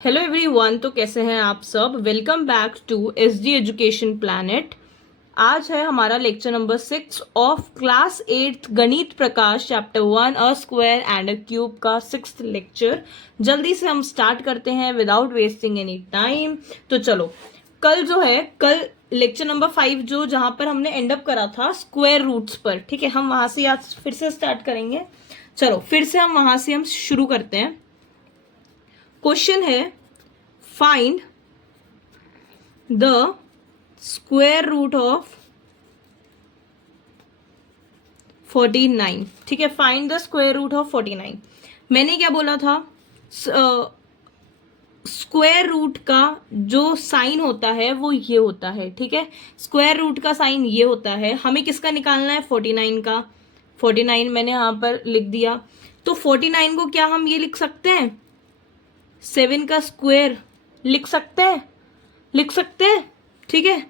Hello everyone. तो कैसे हैं आप सब। Welcome back to SD education planet. आज है हमारा lecture number 6 of class 8 Ganita Prakash chapter 1 a square and a cube का 6th लेक्चर। जल्दी से हम स्टार्ट करते हैं विदाउट वेस्टिंग एनी टाइम। तो चलो, कल लेक्चर नंबर 5 जो जहां पर हमने एंड अप करा था स्क्वायर रूट्स पर, ठीक है, हम वहां से आज फिर से स्टार्ट करेंगे। चलो फिर से हम वहां से शुरू करते हैं। क्वेश्चन है find the square root of 49। ठीक है, find the square root of 49। मैंने क्या बोला था, स्क्वायर रूट का जो साइन होता है वो ये होता है। ठीक है, स्क्वायर रूट का साइन ये होता है। हमें किसका निकालना है, 49 का। 49 मैंने यहां पर लिख दिया। तो 49 को क्या हम ये लिख सकते हैं, 7 का स्क्वायर लिख सकते हैं। ठीक है,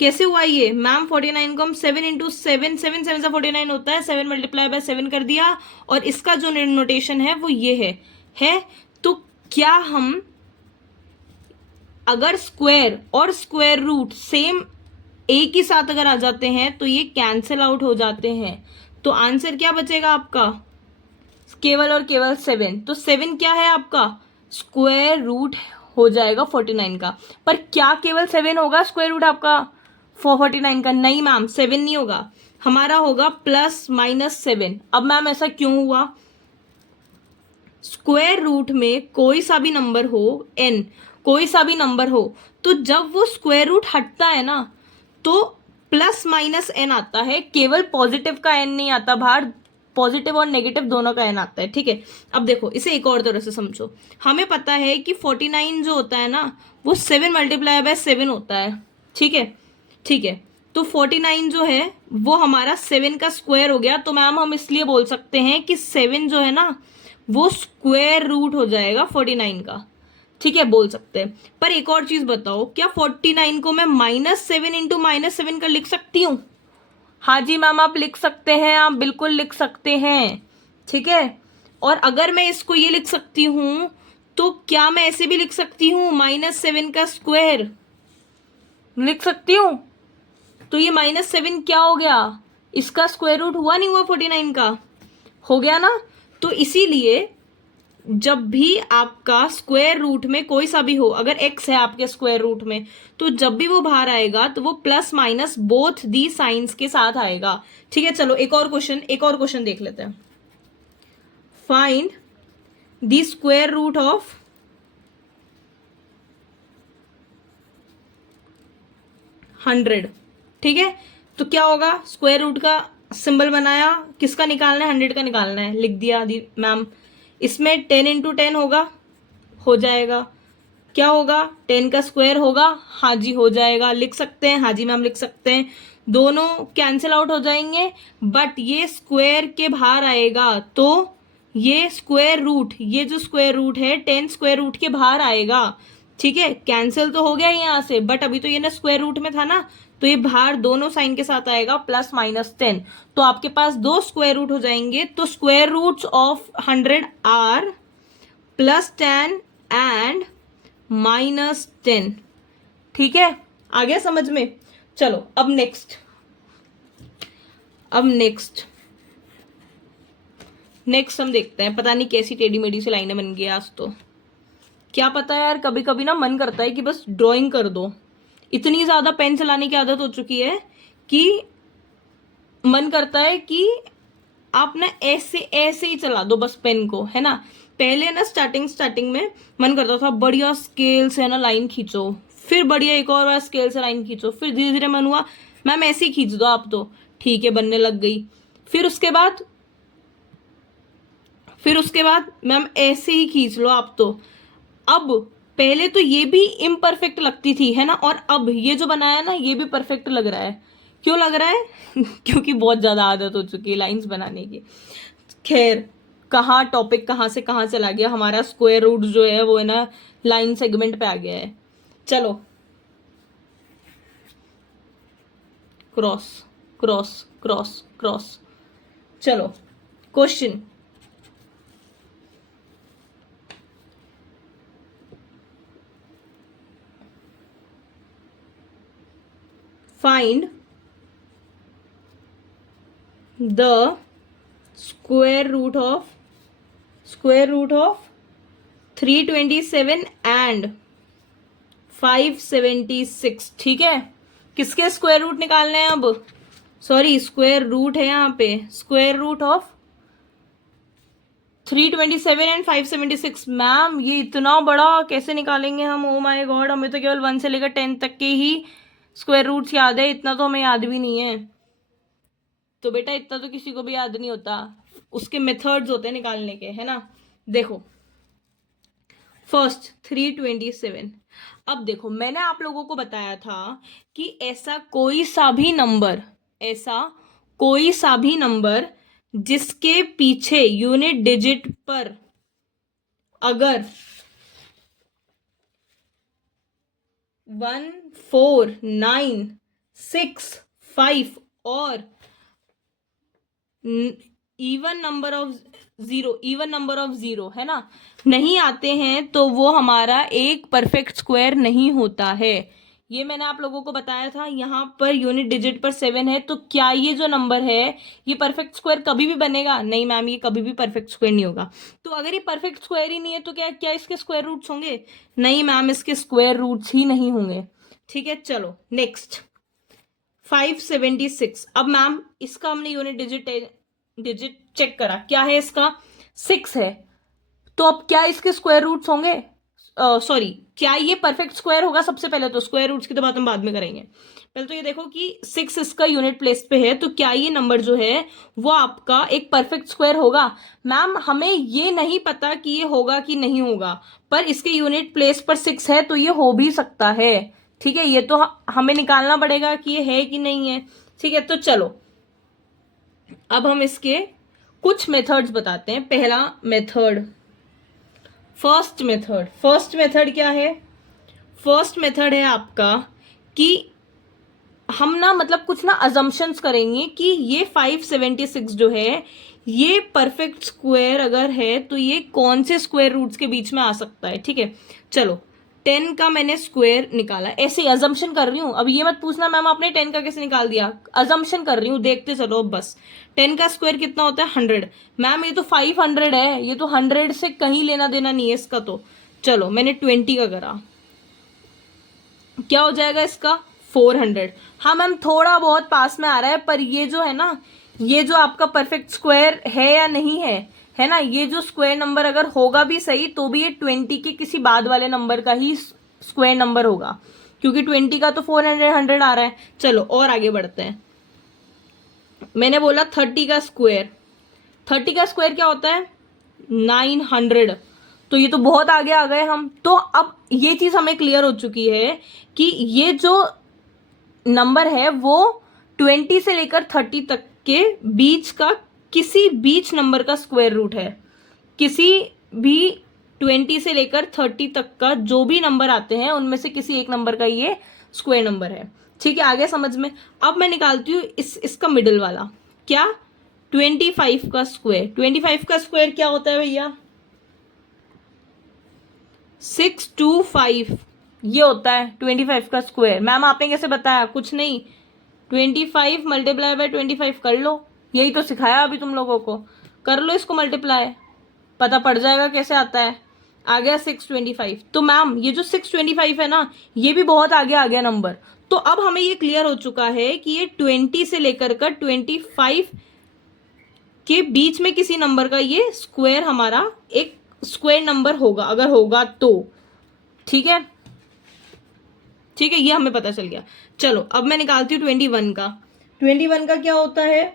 कैसे हुआ ये मैम, 49 को हम 7 इंटू 7 7 7 49 होता है, 7 मल्टीप्लाई बाय 7 कर दिया। और इसका जो नोटेशन है वो ये है। तो क्या हम अगर स्क्वायर और स्क्वायर रूट सेम एक ही साथ अगर आ जाते हैं तो ये कैंसिल आउट हो जाते हैं। तो आंसर क्या बचेगा आपका, केवल और केवल 7। तो 7 क्या है आपका, स्क्वायर रूट हो जाएगा 49 का। पर क्या केवल 7 होगा स्क्वायर रूट आपका 49 का? नहीं मैम, 7 नहीं होगा, हमारा होगा +-7। अब मैम ऐसा क्यों हुआ, स्क्वायर रूट में कोई सा भी नंबर हो, n कोई सा भी नंबर हो, तो जब वो स्क्वायर रूट हटता है ना तो +-n आता है, केवल पॉजिटिव का n नहीं आता बाहर, पॉजिटिव और नेगेटिव दोनों का n आता है। ठीक है, अब देखो इसे एक और तरह से समझो। हमें पता है कि 49 जो होता है ना वो 7 मल्टीप्लाई बाय 7 होता है। ठीक है, तो 49 जो है वो हमारा 7 का स्क्वायर हो गया। तो मैम हम इसलिए बोल सकते हैं कि 7 जो है ना वो स्क्वायर रूट हो जाएगा 49 का। ठीक है, बोल सकते हैं। पर एक और चीज बताओ, क्या 49 को मैं -7 इंटू -7 कर लिख सकती हूँ? हाँ जी मैम, आप लिख सकते हैं, आप बिल्कुल लिख सकते हैं। ठीक है, और अगर मैं इसको ये लिख सकती हूँ तो क्या मैं ऐसे भी लिख सकती हूँ, -7 का स्क्वायर लिख सकती हूँ। तो ये -7 क्या हो गया, इसका स्क्वायर रूट हुआ नहीं हुआ 49 का, हो गया ना। तो इसीलिए जब भी आपका स्क्वायर रूट में कोई सा भी हो, अगर x है आपके स्क्वायर रूट में, तो जब भी वो बाहर आएगा तो वो plus minus both the science के साथ आएगा। ठीक है, चलो एक और क्वेश्चन देख लेते हैं। Find the square root of 100। ठीक है, तो क्या होगा, स्क्वायर रूट का सिंबल बनाया, किसका निकालना है, 100 का निकालना है, लिख दिया दी मैम। इसमें 10 इंटू 10 होगा, हो जाएगा। क्या होगा, 10 का स्क्वायर होगा, हाँ जी हो जाएगा, लिख सकते हैं, हाँ जी मैम लिख सकते हैं। दोनों कैंसिल आउट हो जाएंगे, बट ये स्क्वायर के बाहर आएगा तो ये स्क्वायर रूट, ये जो स्क्वायर रूट है 10 स्क्वायर रूट के बाहर आएगा। ठीक है, कैंसिल तो हो गया यहाँ से, बट अभी तो ये ना स्क्वायर रूट में था ना, तो ये बाहर दोनों साइन के साथ आएगा +-10। तो आपके पास दो स्क्वायर रूट हो जाएंगे। तो square roots of 100 are +10 and -10। ठीक है, आ गया समझ में। चलो अब नेक्स्ट हम देखते हैं। पता नहीं कैसी टेढ़ी मेढ़ी सी लाइनें बन गई आज तो, क्या पता यार, कभी कभी ना मन करता है कि बस ड्राइंग कर दो। इतनी ज्यादा पेन चलाने की आदत हो चुकी है कि मन करता है कि आप ना ऐसे ऐसे ही चला दो बस पेन को, है ना। पहले ना स्टार्टिंग में मन करता था बढ़िया स्केल से ना लाइन खींचो, फिर बढ़िया एक और बार स्केल से लाइन खींचो, फिर धीरे धीरे मन हुआ मैम ऐसे ही खींच दो आप, तो ठीक है बनने लग गई। फिर उसके बाद मैम ऐसे ही खींच लो आप तो। अब पहले तो ये भी इम्परफेक्ट लगती थी, है ना, और अब ये जो बनाया ना ये भी परफेक्ट लग रहा है। क्यों लग रहा है क्योंकि बहुत ज्यादा आदत हो चुकी है लाइंस बनाने की। खैर, कहाँ टॉपिक कहाँ से कहाँ चला गया, हमारा स्क्वायर रूट जो है वो है ना लाइन सेगमेंट पे आ गया है। चलो, क्रॉस क्रॉस क्रॉस क्रॉस। चलो question, find the square root of 327 and 576। ठीक है, किसके स्क्वायर रूट निकालने हैं अब? सॉरी, स्क्वायर रूट है यहाँ पे, square root of 327 and 576। Ma'am ये इतना बड़ा कैसे निकालेंगे हम? ओ माय गॉड, हमें तो केवल 1 से लेकर 10 तक के ही स्क्वायर रूट्स याद है, इतना तो हमें याद भी नहीं है। तो बेटा इतना तो किसी को भी याद नहीं होता, उसके मेथड्स होते हैं निकालने के, है ना। देखो फर्स्ट 327। अब देखो मैंने आप लोगों को बताया था कि ऐसा कोई सा भी नंबर जिसके पीछे यूनिट डिजिट पर अगर 1 4 9 6 5 और इवन नंबर ऑफ जीरो है ना, नहीं आते हैं, तो वो हमारा एक परफेक्ट स्क्वायर नहीं होता है। ये मैंने आप लोगों को बताया था। यहाँ पर यूनिट डिजिट पर 7 है, तो क्या ये जो नंबर है ये परफेक्ट स्क्वायर कभी भी बनेगा? नहीं मैम, ये कभी भी परफेक्ट स्क्वायर नहीं होगा। तो अगर ये परफेक्ट स्क्वायर ही नहीं है तो क्या इसके स्क्वायर रूट्स होंगे? नहीं मैम, इसके स्क्वायर रूट्स ही नहीं होंगे। ठीक है, चलो नेक्स्ट 576। अब मैम इसका हमने यूनिट डिजिट चेक करा, क्या है इसका? 6 है। तो अब क्या इसके स्क्वायर रूट्स होंगे? सॉरी, क्या ये परफेक्ट स्क्वायर होगा? सबसे पहले तो स्क्वायर रूट्स की तो बात हम बाद में करेंगे, पहले तो ये देखो कि 6 इसका यूनिट प्लेस पे है, तो क्या ये नंबर जो है वो आपका एक परफेक्ट स्क्वायर होगा? मैम हमें ये नहीं पता कि ये होगा कि नहीं होगा, पर इसके यूनिट प्लेस पर 6 है तो ये हो भी सकता है। ठीक है, ये तो हमें निकालना पड़ेगा कि ये है कि नहीं है। ठीक है, तो चलो अब हम इसके कुछ मेथड्स बताते हैं। पहला मेथड, फर्स्ट मेथड क्या है? फर्स्ट मेथड है आपका कि हम ना मतलब कुछ ना अजम्पशंस करेंगे कि ये 576 जो है ये परफेक्ट स्क्वायर अगर है तो ये कौन से स्क्वायर रूट्स के बीच में आ सकता है। ठीक है, चलो 10 का मैंने स्क्वायर निकाला, ऐसे अजम्पशन कर रही हूँ। अब ये मत पूछना मैम आपने 10 का कैसे निकाल दिया, अजम्पशन कर रही हूँ, देखते चलो अब बस। 10 का स्क्वायर कितना होता है? 100। मैम ये तो 500 है, ये तो 100 से कहीं लेना देना नहीं है इसका। तो चलो मैंने 20 का करा, क्या हो जाएगा इसका? 400। हाँ मैम थोड़ा बहुत पास में आ रहा है, पर ये जो है ना, ये जो आपका परफेक्ट स्क्वायर है या नहीं है ना, ये जो स्क्वायर नंबर अगर होगा भी सही तो भी ये 20 के किसी बाद वाले नंबर का ही स्क्वायर नंबर होगा, क्योंकि 20 का तो 400 100 आ रहा है। चलो और आगे बढ़ते हैं। मैंने बोला 30 का स्क्वायर, 30 का स्क्वायर क्या होता है? 900। तो ये तो बहुत आगे आ गए हम। तो अब ये चीज हमें क्लियर हो चुकी है कि ये जो नंबर है वो 20 से लेकर 30 तक के बीच का किसी बीच नंबर का स्क्वायर रूट है। किसी भी 20 से लेकर 30 तक का जो भी नंबर आते हैं उनमें से किसी एक नंबर का ये स्क्वायर नंबर है। ठीक है, आगे समझ में। अब मैं निकालती हूँ इसका मिडिल वाला, क्या? 25 का स्क्वायर। 25 का स्क्वायर क्या होता है भैया? 625, ये होता है 25 का स्क्वायर। मैम आपने कैसे बताया? कुछ नहीं, 25 मल्टीप्लाई बाय 25 कर लो, यही तो सिखाया अभी तुम लोगों को। कर लो इसको मल्टीप्लाई, पता पड़ जाएगा कैसे आता है। आ गया 625। तो मैम ये जो 625 है ना, ये भी बहुत आगे आ गया नंबर। तो अब हमें ये क्लियर हो चुका है कि ये 20 से लेकर का 25 के बीच में किसी नंबर का ये स्क्वायर हमारा एक स्क्वायर नंबर होगा, अगर होगा तो। ठीक है, ठीक है, ये हमें पता चल गया। चलो अब मैं निकालती हूँ 21 का। 21 का क्या होता है?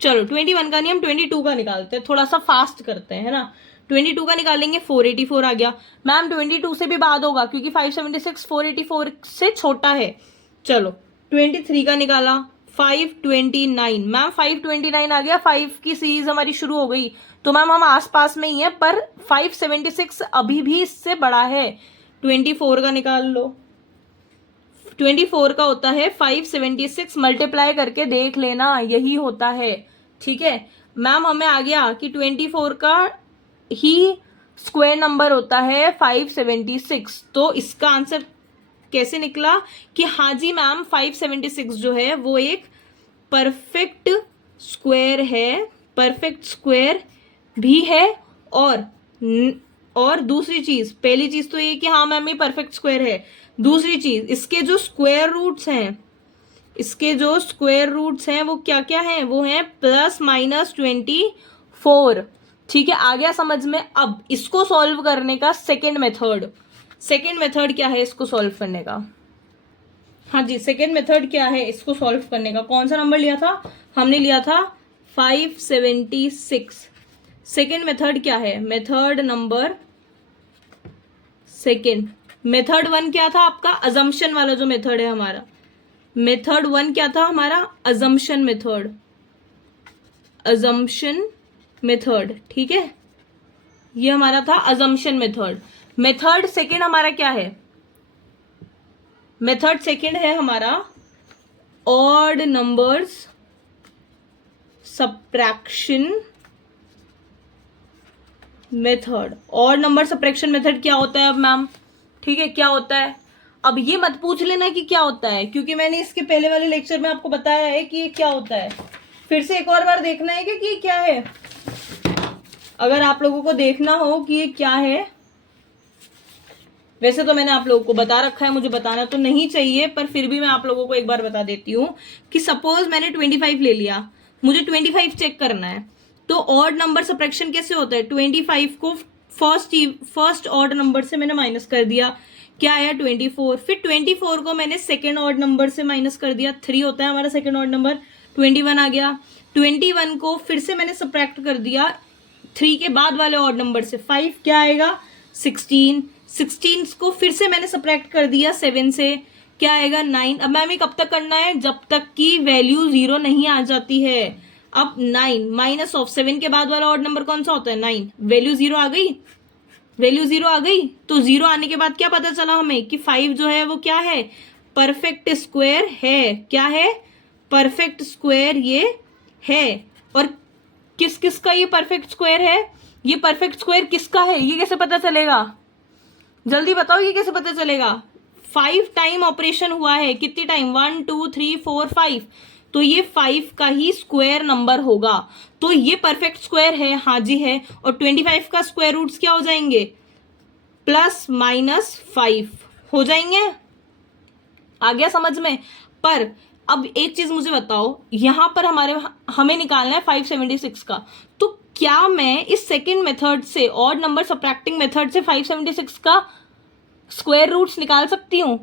चलो 21 का नहीं, हम 22 का निकालते हैं, थोड़ा सा फास्ट करते हैं, है ना। 22 का निकालेंगे, 484 आ गया। मैम 22 से भी बाद होगा क्योंकि 576 484 से छोटा है। चलो 23 का निकाला, 529। मैम 529 आ गया, 5 की सीरीज हमारी शुरू हो गई, तो मैम हम आसपास में ही है, पर 576 अभी भी इससे बड़ा है। 24 का निकाल लो। 24 का होता है 576, मल्टीप्लाई करके देख लेना, यही होता है। ठीक है मैम, हमें आ गया कि 24 का ही स्क्वायर नंबर होता है 576। तो इसका आंसर कैसे निकला कि हाँ जी मैम 576 जो है वो एक परफेक्ट स्क्वायर है, परफेक्ट स्क्वायर भी है। और दूसरी चीज, पहली चीज तो ये कि हाँ मैम ये परफेक्ट स्क्वायर है, दूसरी चीज इसके जो स्क्वायर रूट्स हैं, इसके जो स्क्वायर रूट्स हैं वो क्या क्या हैं, वो हैं +-24। ठीक है, आ गया समझ में। अब इसको सॉल्व करने का सेकेंड मेथड क्या है इसको सॉल्व करने का? हाँ जी, सेकेंड मेथड क्या है इसको सॉल्व करने का? कौन सा नंबर लिया था हमने? लिया था 576। सेकेंड मेथड क्या है? Method number second. मेथड 1 क्या था आपका? अजम्पशन वाला जो मेथड है हमारा। मेथड 1 क्या था हमारा? Assumption method, assumption method. ठीक है, ये हमारा था अजम्पशन मेथड। मेथड सेकेंड हमारा क्या है? मेथड सेकेंड है हमारा odd numbers subtraction method. Odd number subtraction method क्या होता है अब मैम? ठीक है, क्या होता है? अब ये मत पूछ लेना कि क्या होता है, क्योंकि मैंने इसके पहले वाले लेक्चर में आपको बताया है कि ये क्या होता है। फिर से एक और बार देखना है कि ये क्या है। अगर आप लोगों को देखना हो कि ये क्या है, वैसे तो मैंने आप लोगों को बता रखा है, मुझे बताना तो नहीं चाहिए, पर फिर भी मैं आप लोगों को एक बार बता देती हूँ कि सपोज मैंने 25 ले लिया, मुझे 25 चेक करना है, तो ऑड नंबर सब्ट्रैक्शन कैसे होता है? 25 को फर्स्ट ऑड नंबर से मैंने माइनस कर दिया, क्या आया? 24। फिर 24 को मैंने सेकेंड ऑड नंबर से माइनस कर दिया, 3 होता है हमारा सेकेंड ऑड नंबर, 21 आ गया। 21 को फिर से मैंने सब्ट्रैक्ट कर दिया 3 के बाद वाले ऑड नंबर से, 5 क्या आएगा? 16। 16 को फिर से मैंने सब्ट्रैक्ट कर दिया 7 से, क्या आएगा? 9। अब मैम कब तक करना है? जब तक कि वैल्यू 0 नहीं आ जाती है। अब 9 माइनस ऑफ 7 के बाद वाला ऑड नंबर कौन सा होता है? 9। वैल्यू 0 आ गई, वैल्यू 0 आ गई, तो 0 आने के बाद क्या पता चला हमें कि 5 जो है वो क्या है? परफेक्ट स्क्वायर है। क्या है? परफेक्ट स्क्वायर ये है। और किस किस का ये परफेक्ट स्क्वायर है? ये परफेक्ट स्क्वायर किसका है ये कैसे पता चलेगा? जल्दी बताओ, ये कैसे पता चलेगा? 5 टाइम ऑपरेशन हुआ है। कितनी टाइम? 1 2 3 4 5। तो ये 5 का ही स्क्वायर नंबर होगा, तो ये परफेक्ट स्क्वायर है। हाँ जी है। और 25 का स्क्वायर रूट्स क्या हो जाएंगे? +-5 हो जाएंगे। आ गया समझ में? पर अब एक चीज मुझे बताओ, यहां पर हमें निकालना है 576 का, तो क्या मैं इस सेकेंड मेथड से, ऑड नंबर सब्ट्रैक्टिंग मेथड से 576 का स्क्वायर रूट्स निकाल सकती हूँ?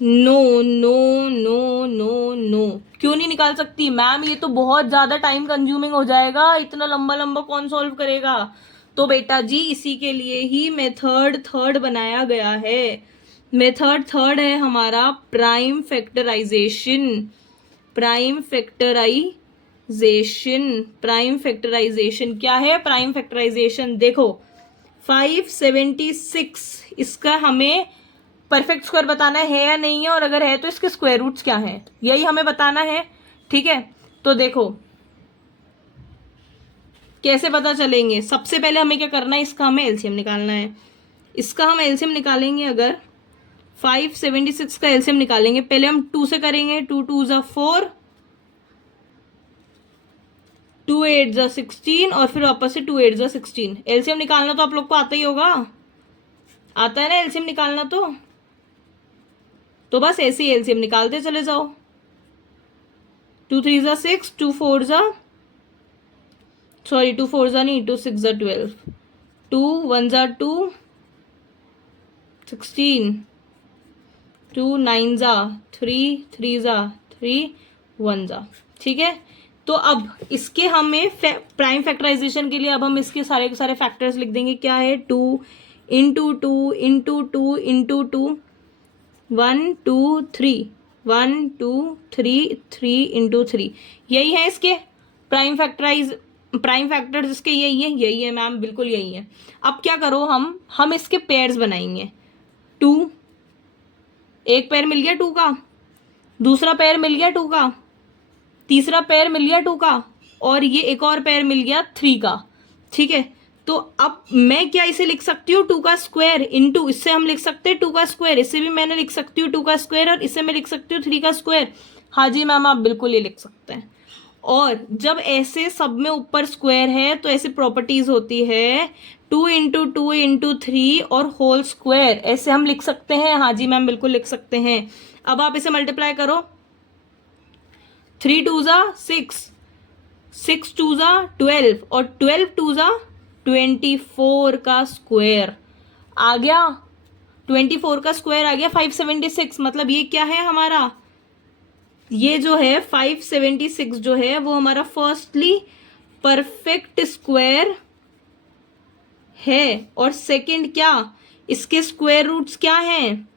No no no no no. क्यों नहीं निकाल सकती मैम? ये तो बहुत ज्यादा टाइम कंज्यूमिंग हो जाएगा, इतना लंबा लंबा कौन सॉल्व करेगा? तो बेटा जी इसी के लिए ही मेथड थर्ड बनाया गया है। मेथड थर्ड है हमारा prime factorization. Prime factorization, prime factorization क्या है? प्राइम फैक्टराइजेशन देखो 576, इसका हमें परफेक्ट स्क्वायर बताना है या नहीं है, और अगर है तो इसके स्क्वायर रूट्स क्या हैं, यही हमें बताना है। ठीक है, तो देखो कैसे पता चलेंगे। सबसे पहले हमें क्या करना है? इसका हमें एलसीएम निकालना है। इसका हम एलसीएम निकालेंगे, अगर 576 का एलसीएम निकालेंगे, पहले हम 2 से करेंगे। 2 2 ज़ा 4, 2 8 ज़ा 16, और फिर वापस से 2 8 ज़ा 16। एलसीएम निकालना तो आप लोग को आता ही होगा, आता है ना एलसीएम निकालना? तो बस ऐसे ही एलसीएम निकालते चले जाओ। 2 3 ज़ा 6, 2 4 ज़ा, सॉरी 2 4 ज़ा नहीं, 2 6 ज़ा 12, 2 1 ज़ा 2 16, 2 9 ज़ा 3, 3 ज़ा 3, 1 ज़ा। ठीक है, तो अब इसके हमें प्राइम फैक्टराइजेशन के लिए अब हम इसके सारे के सारे फैक्टर्स लिख देंगे। क्या है? 2 इंटू 2 इंटू 2 इंटू 2, 1 2 3, 1 2 3, 3 इंटू 3, यही है इसके प्राइम फैक्टर्स इसके, यही है मैम, बिल्कुल यही है। अब क्या करो, हम इसके पेयर्स बनाएंगे। 2, एक पेयर मिल गया 2 का, दूसरा पेयर मिल गया 2 का, तीसरा पेयर मिल गया 2 का, और ये एक और पेयर मिल गया 3 का। ठीक है, तो अब मैं क्या इसे लिख सकती हूँ 2 का स्क्वायर इंटू, इससे हम लिख सकते हैं 2 का स्क्वायर, इसे भी मैंने लिख सकती हूँ 2 का स्क्वायर, और इसे मैं लिख सकती हूँ 3 का स्क्वायर। हाँ जी मैम, आप बिल्कुल ये लिख सकते हैं। और जब ऐसे सब में ऊपर स्क्वायर है तो ऐसी प्रॉपर्टीज होती है 2 × 2 × 3 और होल स्क्वायर, ऐसे हम लिख सकते हैं। हाँ जी मैम, बिल्कुल लिख सकते हैं। अब आप इसे मल्टीप्लाई करो, 3 2 ज़ा 6, 6 2 ज़ा 12 और 12 2 ज़ा 24 का स्क्वायर आ गया। 24 का स्क्वायर आ गया 576। मतलब ये क्या है हमारा, ये जो है 576 जो है वो हमारा फर्स्टली परफेक्ट स्क्वायर है, और सेकंड क्या, इसके स्क्वायर रूट्स क्या हैं,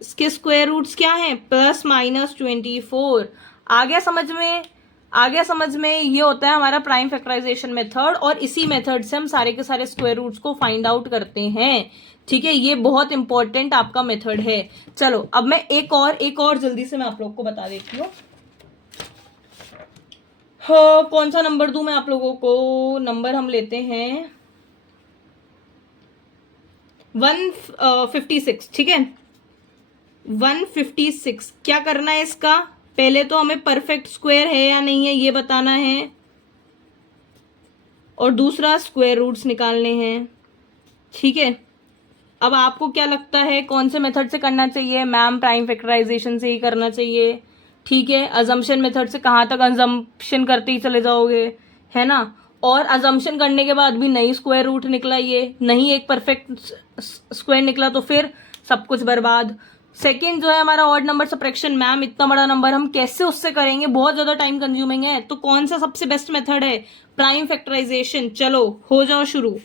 इसके स्क्वायर रूट्स क्या हैं, +-24। आ गया समझ में, आ गया समझ में। ये होता है हमारा प्राइम फैक्टराइजेशन मेथड, और इसी मेथड से हम सारे के सारे स्क्वायर रूट्स को फाइंड आउट करते हैं। ठीक है, ये बहुत इंपॉर्टेंट आपका मेथड है। चलो अब मैं एक और जल्दी से मैं आप लोग को बता देती हूँ। हाँ, कौन सा नंबर दूं मैं आप लोगों को, नंबर हम लेते हैं 156। ठीक है, 156। क्या करना है इसका, पहले तो हमें परफेक्ट स्क्वायर है या नहीं है ये बताना है, और दूसरा स्क्वायर रूट्स निकालने हैं। ठीक है, अब आपको क्या लगता है कौन से मेथड से करना चाहिए? मैम प्राइम फैक्टराइजेशन से ही करना चाहिए। ठीक है, अजम्पशन मेथड से कहाँ तक अजम्पशन करते ही चले जाओगे, है ना। और अजम्पशन करने के बाद भी नहीं स्क्वायर रूट निकला, ये नहीं एक परफेक्ट स्क्वायर निकला, तो फिर सब कुछ बर्बाद। सेकंड जो है हमारा ऑड नंबर सब्ट्रैक्शन, मैम इतना बड़ा नंबर हम कैसे उससे करेंगे, बहुत ज्यादा टाइम कंज्यूमिंग है। तो कौन सा सबसे बेस्ट मेथड है? Prime factorization. चलो हो जाओ शुरू।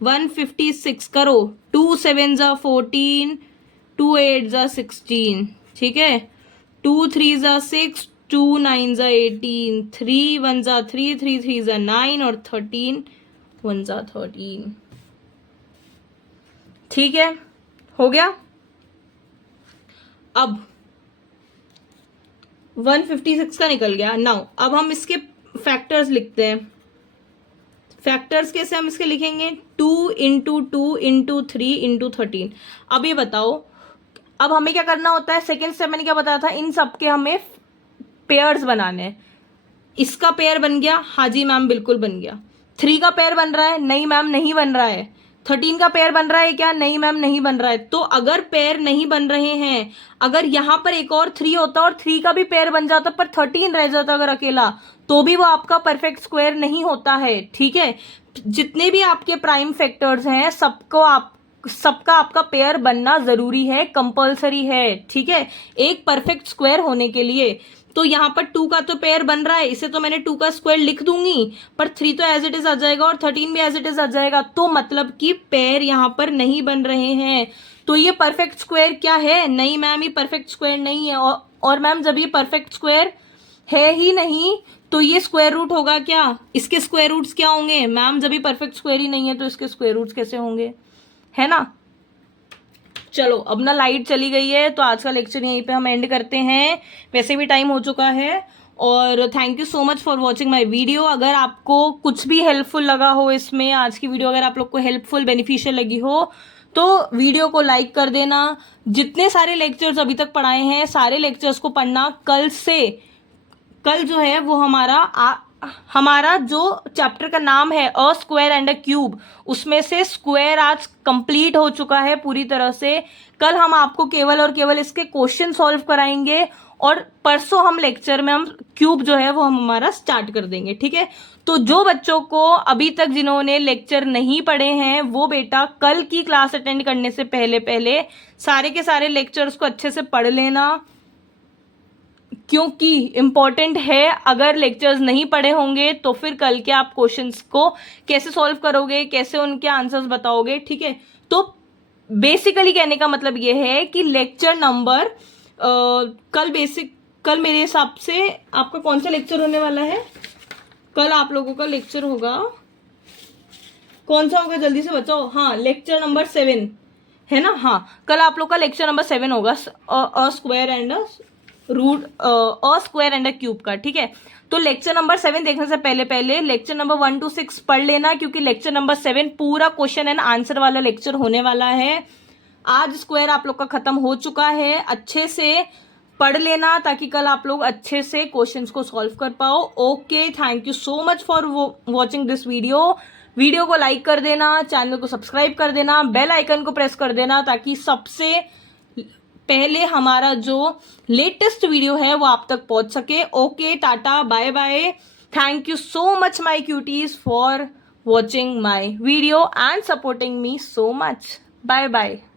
156 करो, 2 7 ज़ा 14, 2 8 ज़ा 16। ठीक है, 2 3 ज़ा 6, 2 9 ज़ा 18, 3 1 ज़ा 3, 3 3 ज़ा 9 और 13 1 ज़ा 13। ठीक है, हो गया। अब 156 का निकल गया। नाउ अब हम इसके फैक्टर्स लिखते हैं। फैक्टर्स कैसे हम इसके लिखेंगे, 2 × 2 × 3 × 13। अब ये बताओ, अब हमें क्या करना होता है, सेकेंड स्टेप मैंने क्या बताया था, इन सब के हमें पेयर्स बनाने हैं। इसका पेयर बन गया, हाँ जी मैम बिल्कुल बन गया। 3 का पेयर बन रहा है, नहीं मैम नहीं बन रहा है। 13 का पेयर बन रहा है क्या, नहीं मैम नहीं बन रहा है। तो अगर पेयर नहीं बन रहे हैं, अगर यहां पर एक और 3 होता और 3 का भी पेयर बन जाता पर 13 रह जाता अगर अकेला, तो भी वो आपका परफेक्ट स्क्वायर नहीं होता है। ठीक है, जितने भी आपके प्राइम फैक्टर्स हैं सबका आपका पेयर बनना जरूरी है, कंपल्सरी है। ठीक है, एक परफेक्ट स्क्वायर होने के लिए। तो यहाँ पर 2 का तो पेयर बन रहा है, इसे तो मैंने 2 का स्क्वायर लिख दूंगी, पर 3 तो एज इट इज आ जाएगा और 13 भी एज इट इज आ जाएगा। तो मतलब कि पेयर यहाँ पर नहीं बन रहे हैं। तो ये परफेक्ट स्क्वायर क्या है? नहीं मैम, ये परफेक्ट स्क्वायर नहीं है। और मैम जब ये परफेक्ट स्क्वायर है ही नहीं तो ये स्क्वायर रूट होगा क्या? इसके स्क्वायर रूट्स क्या होंगे? मैम जब ये परफेक्ट स्क्वायर ही नहीं है तो इसके स्क्वायर रूट्स कैसे होंगे, है ना। चलो अब ना लाइट चली गई है, तो आज का लेक्चर यहीं पे हम एंड करते हैं, वैसे भी टाइम हो चुका है। और thank you so much for watching my video. अगर आपको कुछ भी हेल्पफुल लगा हो इसमें, आज की वीडियो अगर आप लोग को हेल्पफुल बेनिफिशियल लगी हो, तो वीडियो को लाइक कर देना। जितने सारे लेक्चर्स अभी तक पढ़ाए हैं सारे लेक्चर्स को पढ़ना। कल जो है वो हमारा जो चैप्टर का नाम है अ स्क्वायर एंड अ क्यूब, उसमें से स्क्वायर आज कंप्लीट हो चुका है पूरी तरह से। कल हम आपको केवल और केवल इसके क्वेश्चन सॉल्व कराएंगे, और परसों हम लेक्चर में हम क्यूब जो है वो हम हमारा स्टार्ट कर देंगे। ठीक है, तो जो बच्चों को अभी तक जिन्होंने लेक्चर नहीं पढ़े हैं वो बेटा कल की क्लास अटेंड करने से पहले सारे के सारे लेक्चर्स को अच्छे से पढ़ लेना, क्योंकि इम्पॉर्टेंट है। अगर लेक्चर्स नहीं पढ़े होंगे तो फिर कल के आप क्वेश्चंस को कैसे सॉल्व करोगे, कैसे उनके आंसर्स बताओगे। ठीक है, तो बेसिकली कहने का मतलब ये है कि लेक्चर नंबर कल मेरे हिसाब से आपका कौन सा लेक्चर होने वाला है? कल आप लोगों का लेक्चर होगा, कौन सा होगा जल्दी से बताओ। हाँ, लेक्चर नंबर 7 है ना। हाँ, कल आप लोग का लेक्चर नंबर 7 होगा, अ स्क्वायर एंड अ क्यूब का। ठीक है, तो लेक्चर नंबर 7 देखने से पहले पहले लेक्चर नंबर 1 to 6 पढ़ लेना, क्योंकि लेक्चर नंबर 7 पूरा क्वेश्चन एंड आंसर वाला लेक्चर होने वाला है। आज स्क्वायर आप लोग का खत्म हो चुका है, अच्छे से पढ़ लेना ताकि कल आप लोग अच्छे से क्वेश्चंस को सॉल्व कर पाओ। Okay, thank you so much for watching this video को लाइक कर देना, चैनल को सब्सक्राइब कर देना, बेल आइकन को प्रेस कर देना ताकि सबसे पहले हमारा जो लेटेस्ट वीडियो है वो आप तक पहुंच सके। Okay, tata, bye bye, thank you so much my cuties for watching my video and supporting me so much. Bye bye.